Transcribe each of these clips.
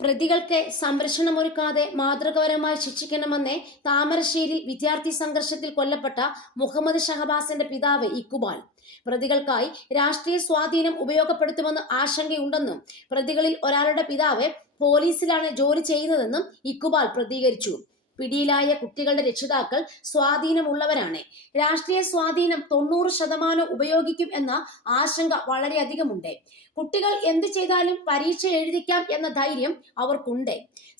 പ്രതികൾക്ക് സംരക്ഷണമൊരുക്കാതെ മാതൃകാപരമായി ശിക്ഷിക്കണമെന്ന് താമരശ്ശേരിയിൽ വിദ്യാർത്ഥി സംഘർഷത്തിൽ കൊല്ലപ്പെട്ട മുഹമ്മദ് ഷഹബാസിന്റെ പിതാവ് ഇക്ബാൽ. പ്രതികൾക്കായി രാഷ്ട്രീയ സ്വാധീനം ഉപയോഗപ്പെടുത്തുമെന്ന് ആശങ്കയുണ്ടെന്നും പ്രതികളിൽ ഒരാളുടെ പിതാവ് പോലീസിലാണ് ജോലി ചെയ്യുന്നതെന്നും ഇക്ബാൽ പ്രതികരിച്ചു. പിടിയിലായ കുട്ടികളുടെ രക്ഷിതാക്കൾ സ്വാധീനമുള്ളവരാണ്. രാഷ്ട്രീയ സ്വാധീനം 90% ഉപയോഗിക്കും എന്ന ആശങ്ക വളരെയധികമുണ്ട്. കുട്ടികൾ എന്ത് ചെയ്താലും പരീക്ഷ എഴുതിക്കാം എന്ന ധൈര്യം അവർക്കുണ്ട്.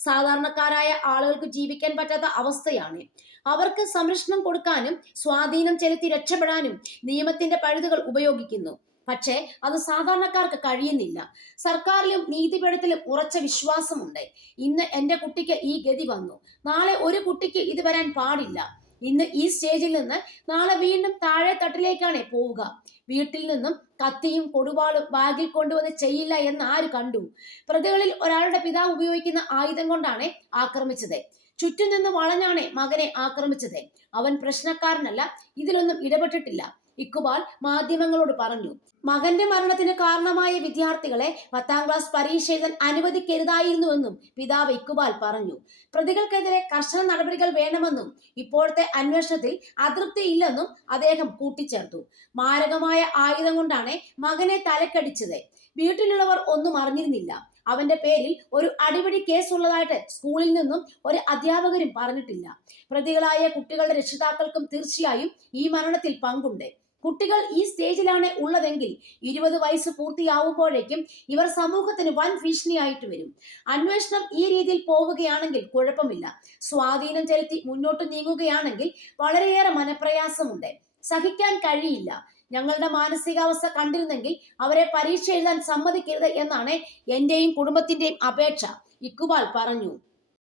സാധാരണക്കാരായ ആളുകൾക്ക് ജീവിക്കാൻ പറ്റാത്ത അവസ്ഥയാണ്. അവർക്ക് സംരക്ഷണം കൊടുക്കാനും സ്വാധീനം ചെലുത്തി രക്ഷപ്പെടാനും നിയമത്തിന്റെ പഴുതുകൾ ഉപയോഗിക്കുന്നു. പക്ഷേ അത് സാധാരണക്കാർക്ക് കഴിയുന്നില്ല. സർക്കാരിലും നീതിപീഠത്തിലും ഉറച്ച വിശ്വാസമുണ്ട്. ഇന്ന് എന്റെ കുട്ടിക്ക് ഈ ഗതി വന്നു, നാളെ ഒരു കുട്ടിക്ക് ഇത് വരാൻ പാടില്ല. ഇന്ന് ഈ സ്റ്റേജിൽ നിന്ന് നാളെ വീണ്ടും താഴെ തട്ടിലേക്കാണ് പോവുക. വീട്ടിൽ നിന്നും കത്തിയും കൊടുവാളും ബാഗിൽ കൊണ്ടുവന്ന് ചെയ്യില്ല എന്ന് ആര് കണ്ടു? പ്രതികളിൽ ഒരാളുടെ പിതാവ് ഉപയോഗിക്കുന്ന ആയുധം കൊണ്ടാണ് ആക്രമിച്ചത്. ചുറ്റും നിന്ന് വളഞ്ഞാണ് മകനെ ആക്രമിച്ചത്. അവൻ പ്രശ്നക്കാരനല്ല, ഇതിലൊന്നും ഇടപെട്ടിട്ടില്ല, ഇക്ബാൽ മാധ്യമങ്ങളോട് പറഞ്ഞു. മകന്റെ മരണത്തിന് കാരണമായ വിദ്യാർത്ഥികളെ 10ാം ക്ലാസ് പരീക്ഷ എഴുതാൻ അനുവദിക്കരുതായിരുന്നുവെന്നും പിതാവ് ഇക്ബാൽ പറഞ്ഞു. പ്രതികൾക്കെതിരെ കർശന നടപടികൾ വേണമെന്നും ഇപ്പോഴത്തെ അന്വേഷണത്തിൽ അതൃപ്തിയില്ലെന്നും അദ്ദേഹം കൂട്ടിച്ചേർത്തു. മാരകമായ ആയുധം കൊണ്ടാണ് മകനെ തലക്കടിച്ചത്. വീട്ടിലുള്ളവർ ഒന്നും അറിഞ്ഞിരുന്നില്ല. അവന്റെ പേരിൽ ഒരു അടിപിടി കേസ് ഉള്ളതായിട്ട് സ്കൂളിൽ നിന്നും ഒരു അധ്യാപകരും പറഞ്ഞിട്ടില്ല. പ്രതികളായ കുട്ടികളുടെ രക്ഷിതാക്കൾക്കും തീർച്ചയായും ഈ മരണത്തിൽ പങ്കുണ്ട്. കുട്ടികൾ ഈ സ്റ്റേജിലാണ് ഉള്ളതെങ്കിൽ 20 വയസ്സ് പൂർത്തിയാവുമ്പോഴേക്കും ഇവർ സമൂഹത്തിന് വൻ ഭീഷണിയായിട്ട് വരും. അന്വേഷണം ഈ രീതിയിൽ പോവുകയാണെങ്കിൽ കുഴപ്പമില്ല. സ്വാധീനം ചെലുത്തി മുന്നോട്ട് നീങ്ങുകയാണെങ്കിൽ വളരെയേറെ മനപ്രയാസമുണ്ട്, സഹിക്കാൻ കഴിയില്ല. ഞങ്ങളുടെ മാനസികാവസ്ഥ കണ്ടിരുന്നെങ്കിൽ അവരെ പരീക്ഷ എഴുതാൻ സമ്മതിക്കരുത് എന്നാണ് എന്റെയും കുടുംബത്തിന്റെയും അപേക്ഷ, ഇക്ബാൽ പറഞ്ഞു.